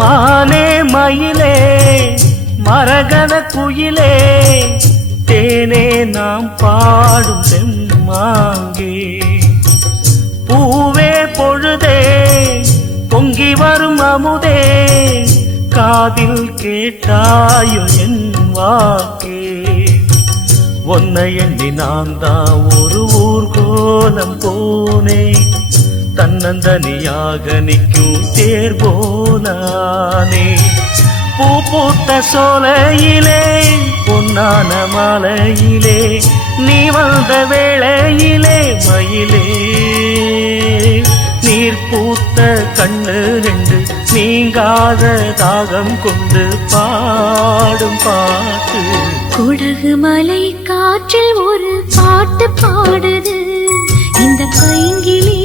மானே மயிலே மரகத குயிலே தேனே நாம் பாடும் செம்மாங்கே பூவே பொழுதே பொங்கி வரும் அமுதே காதில் கேட்டாயோ என் வாக்கே ஒன்னை எண்ணி நான் தான் ஒரு ஊர்கோலம் போனேன் தன்னந்தனியாக நிற்கும் தேர் போனானே பூ பூத்த சோலையிலே பொன்னான மாலையிலே நீ வந்த வேளையிலே மயிலே நீர் பூத்த கண்ணு ரெண்டு நீங்காத தாகம் கொண்டு பாடும் பாட்டு குடகு மலை காற்றில் ஒரு பாட்டு பாடுது இந்த பைங்கிலி